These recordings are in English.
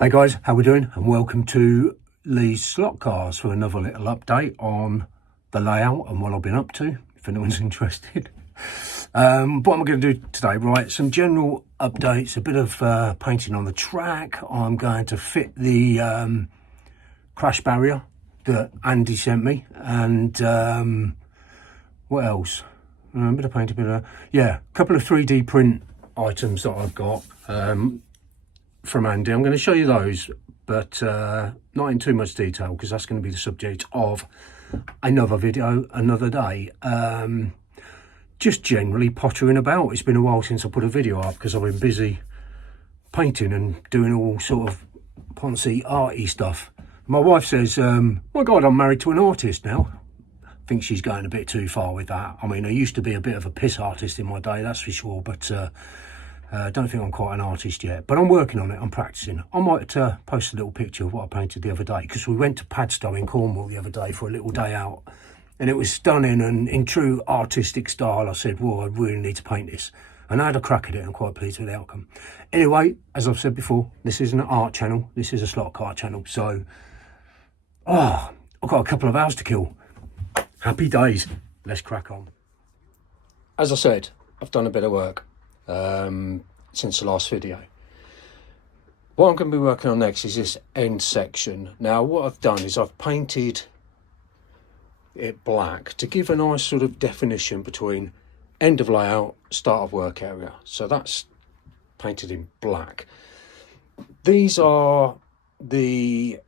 Hey guys, how we doing? And welcome to Lee's Slot Cars for another little update on the layout and what I've been up to, if anyone's interested. What am I going to do today? Right, some general updates, a bit of painting on the track. I'm going to fit the crash barrier that Andy sent me, and what else? A bit of paint, a couple of 3D print items that I've got from Andy. I'm going to show you those, but not in too much detail because that's going to be the subject of another video another day. Just generally pottering about. It's been a while since I put a video up because I've been busy painting and doing all sort of poncy arty stuff. My wife says, my God, I'm married to an artist now. I think she's going a bit too far with that. I mean, I used to be a bit of a piss artist in my day, that's for sure, but I don't think I'm quite an artist yet, but I'm working on it. I'm practicing. I might post a little picture of what I painted the other day, because we went to Padstow in Cornwall the other day for a little day out, and it was stunning. And in true artistic style, I said, well, I really need to paint this. And I had a crack at it, and I'm quite pleased with the outcome. Anyway, as I've said before, this isn't an art channel. This is a slot car channel. So, I've got a couple of hours to kill. Happy days. Let's crack on. As I said, I've done a bit of work since the last video. What I'm going to be working on next is this end section. Now what I've done is I've painted it black to give a nice sort of definition between end of layout, start of work area. So that's painted in black. These are the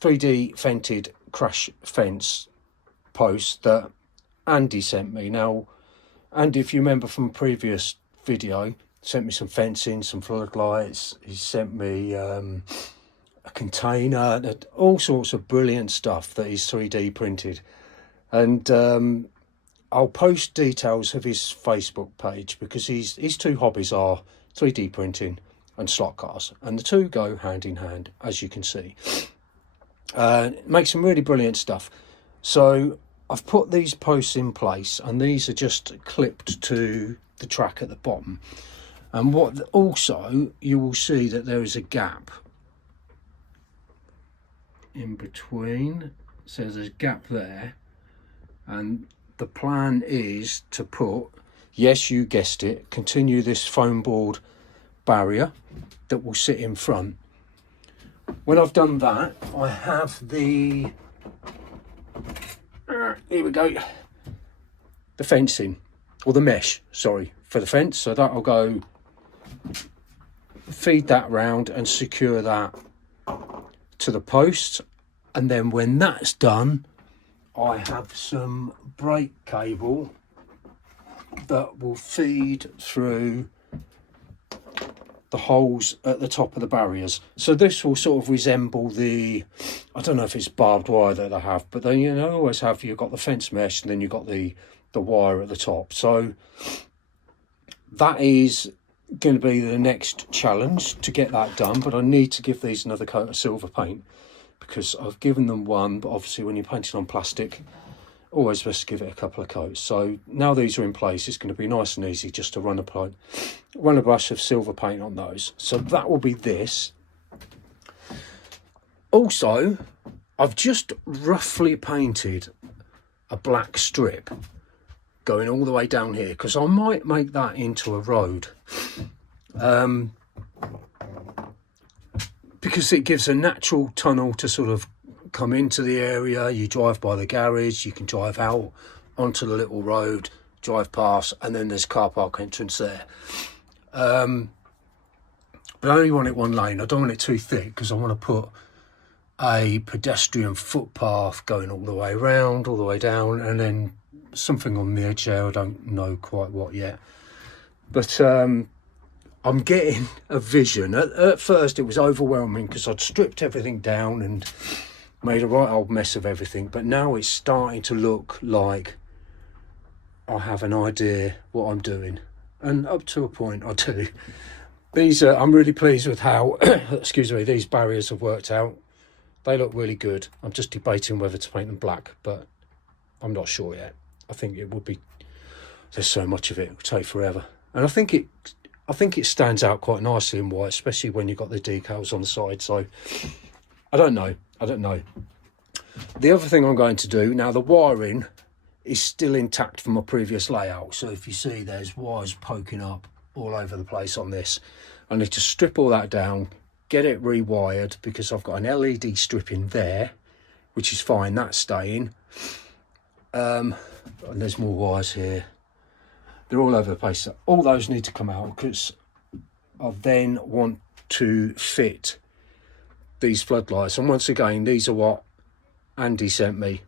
3D fented crash fence posts that Andy sent me. Now Andy, if you remember from a previous video, sent me some fencing, some floodlights. He sent me a container, all sorts of brilliant stuff that he's 3D printed. And I'll post details of his Facebook page because his two hobbies are 3D printing and slot cars, and the two go hand in hand, as you can see. Makes some really brilliant stuff. So I've put these posts in place, and these are just clipped to the track at the bottom. And what also you will see that there is a gap in between. So there's a gap there, and the plan is to put, yes, you guessed it, continue this foam board barrier that will sit in front. When I've done that, I have the here we go, the fencing, or the mesh, sorry, for the fence. So that'll go, feed that round and secure that to the post. And then when that's done, I have some brake cable that will feed through the holes at the top of the barriers. So this will sort of resemble the, I don't know if it's barbed wire that they have, but then you always have, you've got the fence mesh and then you've got the wire at the top. So that is going to be the next challenge to get that done, but I need to give these another coat of silver paint because I've given them one, but obviously when you're painting on plastic, always best to give it a couple of coats. So now these are in place, it's going to be nice and easy just to run a brush of silver paint on those. So that will be this. Also, I've just roughly painted a black strip going all the way down here because I might make that into a road, because it gives a natural tunnel to sort of come into the area. You drive by the garage, you can drive out onto the little road, drive past, and then there's car park entrance there. But I only want it one lane. I don't want it too thick because I want to put a pedestrian footpath going all the way around, all the way down, and then something on the edge there. I don't know quite what yet, but I'm getting a vision. At first it was overwhelming because I'd stripped everything down and made a right old mess of everything, but now it's starting to look like I have an idea what I'm doing, and up to a point I do. These I'm really pleased with how excuse me, these barriers have worked out. They look really good. I'm just debating whether to paint them black, but I'm not sure yet. I think it would be, there's so much of it, it would take forever, and I think I think it stands out quite nicely in white, especially when you've got the decals on the side. So I don't know. The other thing I'm going to do, now the wiring is still intact from my previous layout. So if you see there's wires poking up all over the place on this, I need to strip all that down, get it rewired, because I've got an LED strip in there, which is fine, that's staying. And there's more wires here. They're all over the place. So all those need to come out, because I then want to fit these floodlights. And once again, these are what Andy sent me.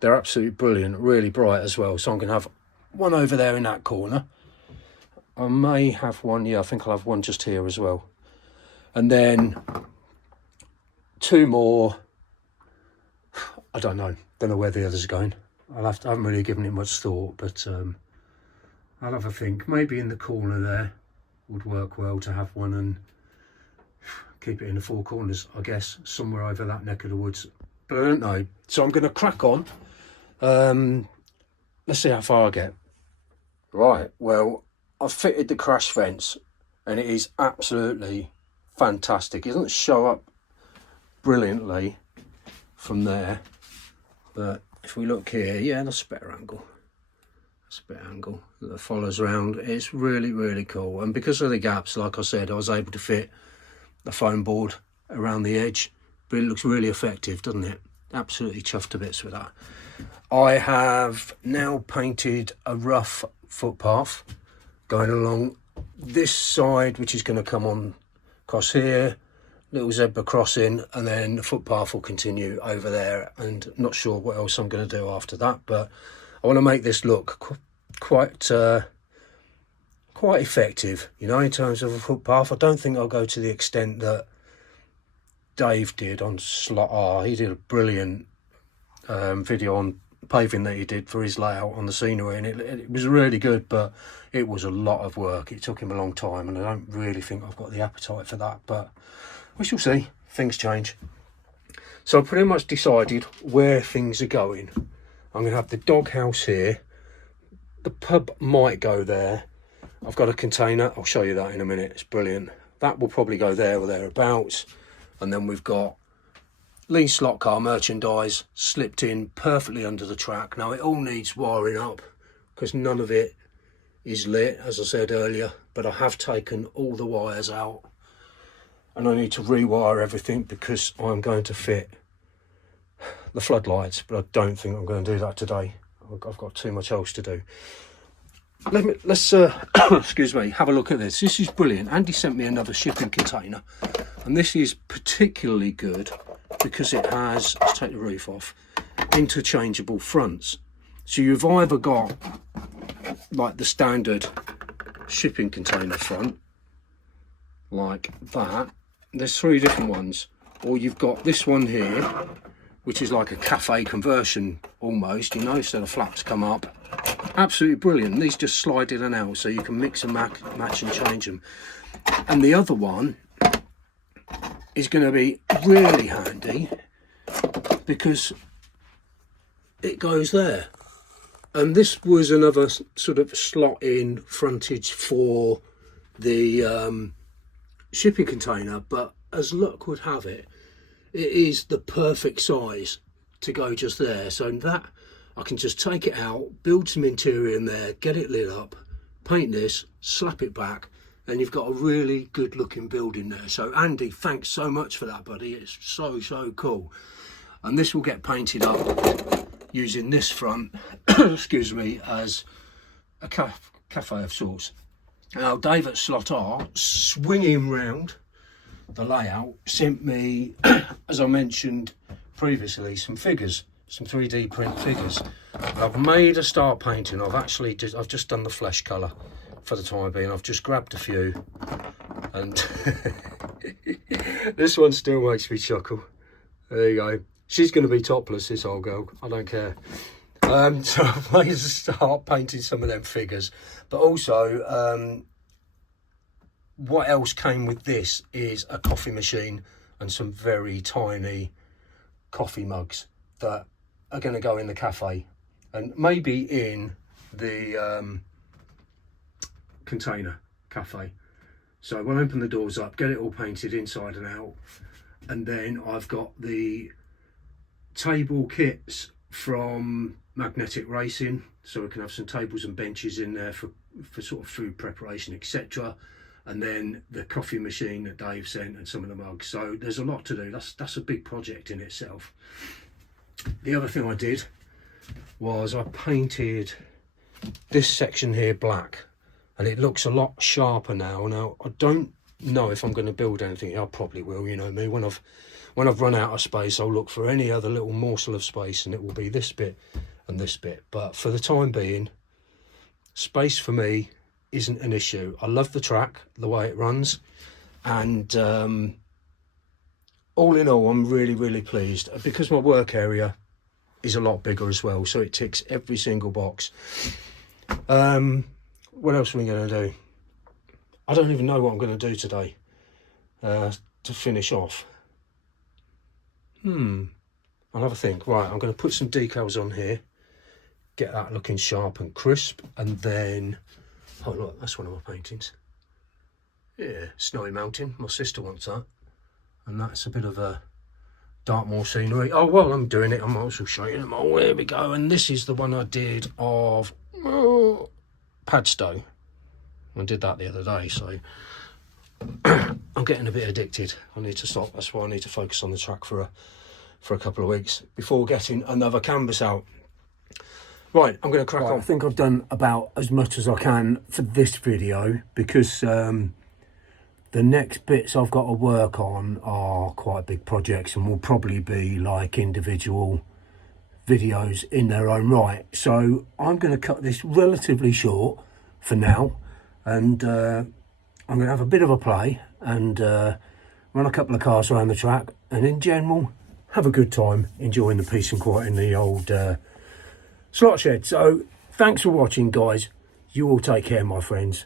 They're absolutely brilliant, really bright as well. So I'm going to have one over there in that corner. I may have one, yeah, I think I'll have one just here as well. And then 2 more. I don't know where the others are going. I haven't really given it much thought, but I'll have a think. Maybe in the corner there would work well to have one, and keep it in the 4 corners, I guess, somewhere over that neck of the woods. But I don't know. So I'm going to crack on. Let's see how far I get. Right, well, I've fitted the crash fence, and it is absolutely fantastic. It doesn't show up brilliantly from there, but if we look here, yeah, that's a better angle. That's a better angle that follows around. It's really, really cool. And because of the gaps, like I said, I was able to fit the foam board around the edge, but it looks really effective, doesn't it? Absolutely chuffed to bits with that. I have now painted a rough footpath going along this side, which is going to come on across here, little zebra crossing, and then the footpath will continue over there, and not sure what else I'm going to do after that, but I want to make this look quite effective, you know, in terms of a footpath. I don't think I'll go to the extent that Dave did on Slot R. He did a brilliant video on paving that he did for his layout on the scenery, and it was really good, but it was a lot of work. It took him a long time, and I don't really think I've got the appetite for that, but we shall see. Things change. So I pretty much decided where things are going. I'm going to have the doghouse here. The pub might go there. I've got a container. I'll show you that in a minute. It's brilliant. That will probably go there or thereabouts. And then we've got Lee's slot car merchandise slipped in perfectly under the track. Now it all needs wiring up because none of it is lit, as I said earlier, but I have taken all the wires out, and I need to rewire everything because I'm going to fit the floodlights, but I don't think I'm going to do that today. I've got too much else to do. Let's excuse me, have a look at this. This is brilliant. Andy sent me another shipping container, and this is particularly good because it has, let's take the roof off, interchangeable fronts. So you've either got like the standard shipping container front like that, there's 3 different ones, or you've got this one here which is like a cafe conversion almost, you know, so the flaps come up. Absolutely brilliant. These just slide in and out, so you can mix and match and change them. And the other one is going to be really handy because it goes there. And this was another sort of slot in frontage for the shipping container, but as luck would have it, it is the perfect size to go just there. So that I can just take it out, build some interior in there, get it lit up, paint this, slap it back, and you've got a really good looking building there. So Andy, thanks so much for that, buddy. It's so cool. And this will get painted up using this front excuse me, as a cafe of sorts. Now Dave at Slot R, swinging round the layout, sent me, as I mentioned previously, some figures, some 3D print figures. I've made a start painting. I've just done the flesh colour for the time being. I've just grabbed a few, and this one still makes me chuckle. There you go. She's going to be topless, this old girl. I don't care. So I've made a start painting some of them figures, but also what else came with this is a coffee machine and some very tiny coffee mugs that are going to go in the cafe and maybe in the container. cafe. So we'll open the doors up, get it all painted inside and out, and then I've got the table kits from Magnetic Racing, so we can have some tables and benches in there for sort of food preparation, etc. And then the coffee machine that Dave sent and some of the mugs. So there's a lot to do. That's a big project in itself. The other thing I did was I painted this section here black, and it looks a lot sharper now. Now I don't know if I'm going to build anything. I probably will, you know me. When I've run out of space, I'll look for any other little morsel of space, and it will be this bit and this bit. But for the time being, space for me isn't an issue. I love the track, the way it runs, and all in all, I'm really pleased because my work area is a lot bigger as well, so it ticks every single box. What else are we going to do? I don't even know what I'm going to do today to finish off. I'll have a think. Right, I'm going to put some decals on here, get that looking sharp and crisp, and then, oh look, that's one of my paintings. Yeah, Snowy Mountain. My sister wants that, and that's a bit of a Dartmoor scenery. Oh, well, I'm doing it. I'm also showing them. Oh, there we go. And this is the one I did of Padstow. I did that the other day, so I'm getting a bit addicted. I need to stop. That's why I need to focus on the track for a couple of weeks before getting another canvas out. Right, I'm going to crack on. I think I've done about as much as I can for this video, because the next bits I've got to work on are quite big projects and will probably be like individual videos in their own right. So I'm going to cut this relatively short for now, and I'm going to have a bit of a play and run a couple of cars around the track, and in general have a good time enjoying the peace and quiet in the old slot shed. So thanks for watching, guys. You all take care, my friends.